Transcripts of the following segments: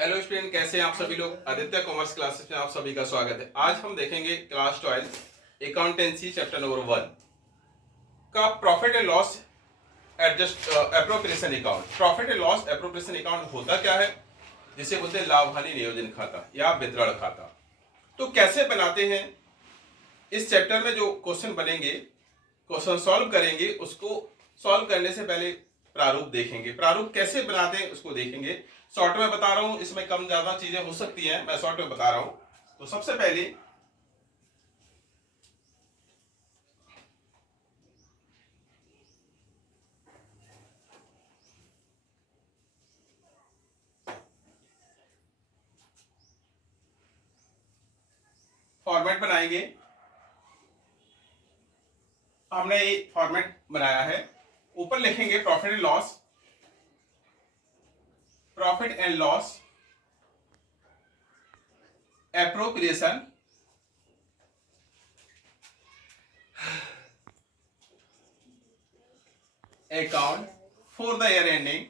Hello student, कैसे हैं आप सभी लोग। आदित्य कॉमर्स क्लासेस में आप सभी का स्वागत है। आज हम देखेंगे क्लास 12 अकाउंटेंसी चैप्टर नंबर 1 का profit and loss adjust appropriation account. Profit and loss appropriation account होता क्या है, जिसे बोलते हैं लाभ हानि नियोजन खाता या वितरण खाता। तो कैसे बनाते हैं, इस चैप्टर में जो क्वेश्चन बनेंगे, क्वेश्चन सॉल्व करेंगे, उसको सॉल्व करने से पहले प्रारूप देखेंगे। प्रारूप कैसे बनाते हैं उसको देखेंगे। शॉर्ट में बता रहा हूं, इसमें कम ज्यादा चीजें हो सकती हैं, मैं शॉर्ट में बता रहा हूं। तो सबसे पहले फॉर्मेट बनाएंगे। हमने ये फॉर्मेट बनाया है। ऊपर लिखेंगे profit and loss, profit and loss appropriation account for the year ending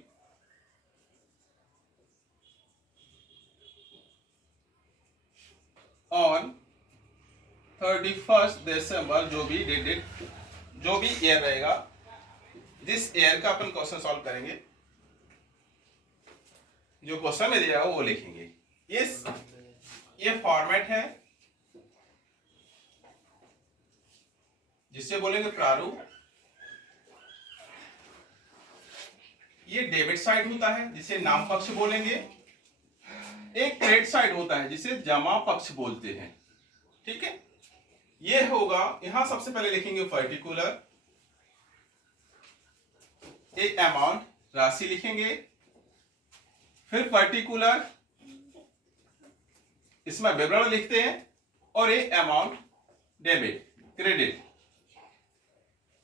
on 31 दिसंबर, जो भी डेट, जो भी ईयर रहेगा, जिस ईयर का अपन क्वेश्चन सॉल्व करेंगे, जो क्वेश्चन में दिया हो वो लिखेंगे। ये फॉर्मेट है जिससे बोलेंगे प्रारूप। ये डेबिट साइड होता है जिसे नाम पक्ष बोलेंगे। एक क्रेडिट साइड होता है जिसे जमा पक्ष बोलते हैं। ठीक है, ये होगा। यहां सबसे पहले लिखेंगे पर्टिकुलर, एक अमाउंट राशि लिखेंगे, फिर पर्टिकुलर इसमें विवरण लिखते हैं, और एक अमाउंट डेबिट क्रेडिट,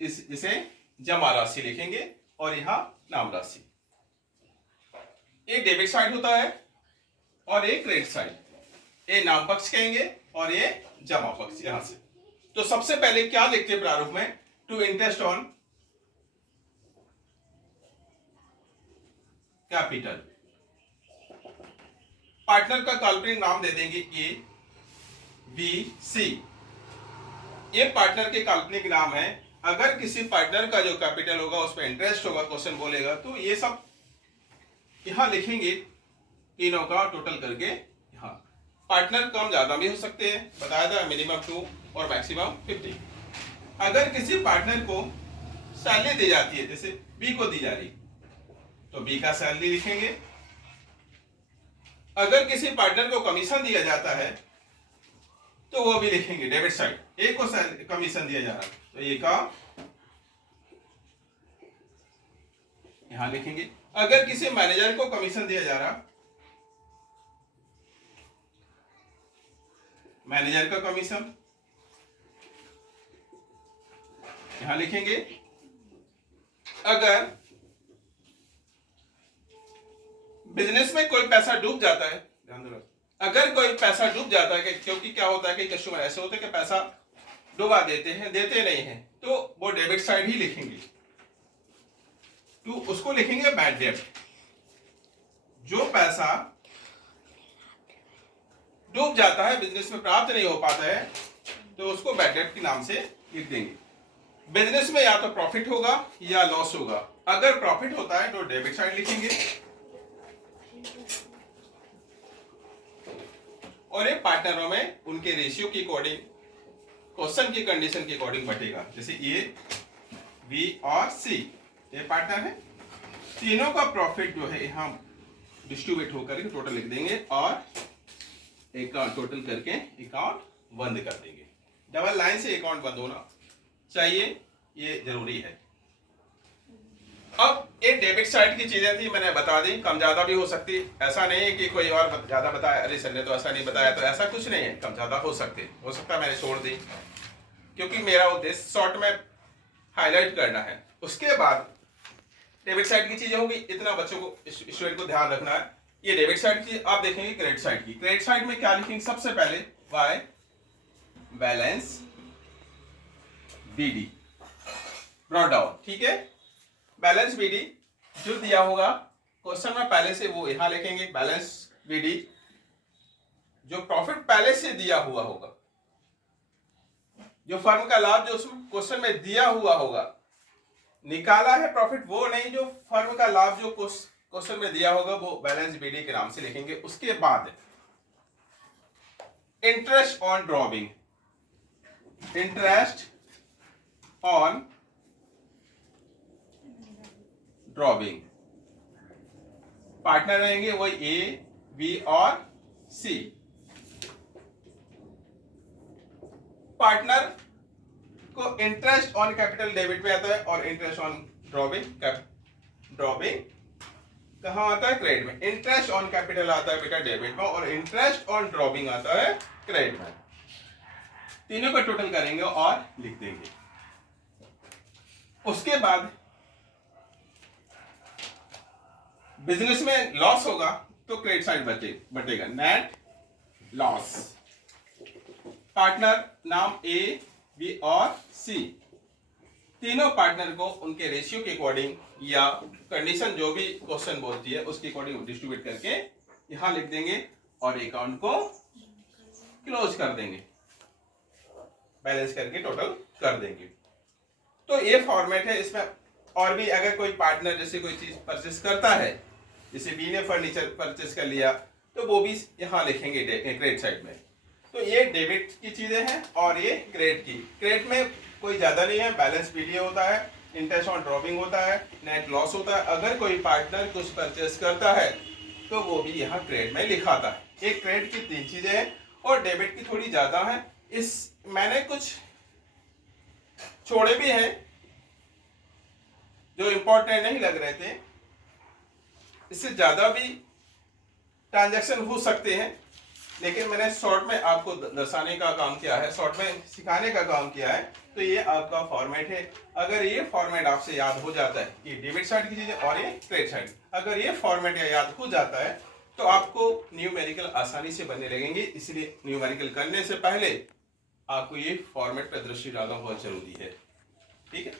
इसे जमा राशि लिखेंगे, और यहां नाम राशि। एक डेबिट साइड होता है और एक क्रेडिट साइड, ये नाम पक्ष कहेंगे और ये जमा पक्ष। यहां से तो सबसे पहले क्या लिखते हैं प्रारूप में, to interest on capital. Partner का काल्पनिक नाम दे देंगे ए बी सी। ये पार्टनर के काल्पनिक नाम है। अगर किसी पार्टनर का जो कैपिटल होगा उस पर इंटरेस्ट होगा, क्वेश्चन बोलेगा, तो ये सब यहां लिखेंगे, तीनों का टोटल करके। यहां पार्टनर कम ज्यादा भी हो सकते हैं, बताया था, मिनिमम 2 और मैक्सिमम 50। अगर किसी पार्टनर को सैलरी दी जाती है, जैसे बी को दी जा रही, तो बी का सैलरी लिखेंगे। अगर किसी पार्टनर को कमीशन दिया जाता है तो वो भी लिखेंगे डेबिट साइड। ए को कमीशन दिया जा रहा है तो ए का यहां लिखेंगे। अगर किसी मैनेजर को कमीशन दिया जा रहा, मैनेजर का कमीशन यहां लिखेंगे। अगर बिजनेस में कोई पैसा डूब जाता है, ध्यान दो, अगर कोई पैसा डूब जाता है, क्योंकि क्या होता है कि कस्टमर ऐसे होते हैं कि पैसा डुबा देते हैं, देते नहीं हैं, तो वो डेबिट साइड ही लिखेंगे। तो उसको लिखेंगे बैड डेब्ट। जो पैसा डूब जाता है, बिजनेस में प्राप्त नहीं हो पाता है, तो उसको बैड डेब्ट के नाम से लिख देंगे। बिजनेस में या तो प्रॉफिट होगा या लॉस होगा। अगर प्रॉफिट होता है तो डेबिट साइड लिखेंगे, और ये पार्टनरों में उनके रेशियो के अकॉर्डिंग, क्वेश्चन की कंडीशन के अकॉर्डिंग बटेगा। जैसे ए बी और सी, ये पार्टनर है, तीनों का प्रॉफिट जो है हम डिस्ट्रीब्यूट होकर के टोटल लिख देंगे, और अकाउंट टोटल करके अकाउंट बंद कर देंगे। डबल लाइन से अकाउंट बंद होना चाहिए, ये जरूरी है। अब ये डेबिट साइड की चीजें थी, मैंने बता दी, कम ज्यादा भी हो सकती। ऐसा नहीं है कि कोई और ज्यादा बताया, अरे सर ने तो ऐसा नहीं बताया, तो ऐसा कुछ नहीं है, कम ज्यादा हो सकते, हो सकता है मैंने छोड़ दी, क्योंकि मेरा उद्देश्य शॉर्ट में हाईलाइट करना है। उसके बाद डेबिट साइड की चीजें होगी, इतना बच्चों को, स्टूडेंट को ध्यान रखना है। ये डेबिट साइड की, आप देखेंगे क्रेडिट साइड की। क्रेडिट साइड में क्या लिखेंगे, सबसे पहले by balance BD brought down. ठीक है, बैलेंस बीडी जो दिया होगा क्वेश्चन में पहले से, वो यहां लिखेंगे, बैलेंस बीडी, जो प्रॉफिट पहले से दिया हुआ होगा, जो फर्म का लाभ जो उस क्वेश्चन में दिया हुआ होगा, निकाला है प्रॉफिट वो नहीं, जो फर्म का लाभ जो क्वेश्चन में दिया होगा वो बैलेंस बीडी के नाम से लिखेंगे। उसके बाद interest on drawing, interest on drawing, partner रहेंगे वही ए, बी और सी। पार्टनर को इंटरेस्ट ऑन कैपिटल डेबिट में आता है और इंटरेस्ट ऑन ड्रॉविंग कहां आता है? क्रेडिट में। इंटरेस्ट ऑन कैपिटल आता है बेटा डेबिट में और इंटरेस्ट ऑन ड्रॉविंग आता है क्रेडिट में। तीनों का टोटल करेंगे और लिख देंगे। उसके बाद बिजनेस में लॉस होगा तो क्रेडिट साइड बटेगा, नेट लॉस। पार्टनर नाम ए, बी और सी, तीनों पार्टनर को उनके रेशियो के अकॉर्डिंग या कंडीशन जो भी क्वेश्चन बोलती है उसके अकॉर्डिंग डिस्ट्रीब्यूट करके यहां लिख देंगे और अकाउंट को क्लोज कर देंगे, बैलेंस करके टोटल कर देंगे। तो ये फॉर्मेट है। इसमें और भी अगर कोई पार्टनर जैसे कोई चीज परचेस करता है, जैसे बी ने फर्नीचर परचेस कर लिया तो वो भी यहां लिखेंगे क्रेडिट साइड में। तो ये डेबिट की चीजें हैं और ये क्रेडिट की। क्रेडिट में कोई ज्यादा नहीं है, बैलेंस बीडी होता है, इंटरेस्ट ऑन ड्रॉपिंग होता है, नेट लॉस होता है। अगर कोई पार्टनर कुछ परचेस करता है तो वो भी यहाँ क्रेडिट में लिखाता है। एक क्रेडिट की 3 चीजें हैं और डेबिट की थोड़ी ज्यादा है। इस मैंने कुछ छोड़े भी हैं जो इंपॉर्टेंट नहीं लग रहे थे, इससे ज्यादा भी ट्रांजैक्शन हो सकते हैं, लेकिन मैंने शॉर्ट में आपको दर्शाने का काम किया है, शॉर्ट में सिखाने का काम किया है। तो ये आपका फॉर्मेट है। अगर ये फॉर्मेट आपसे याद हो जाता है कि डेबिट साइड की चीजें और ये क्रेडिट साइड, अगर ये फॉर्मेट याद हो जाता है तो आपको न्यूमेरिकल आसानी से बनने लगेंगे। इसलिए न्यूमेरिकल करने से पहले आपको ये फॉर्मेट पर दृष्टि डालना बहुत जरूरी है। ठीक है।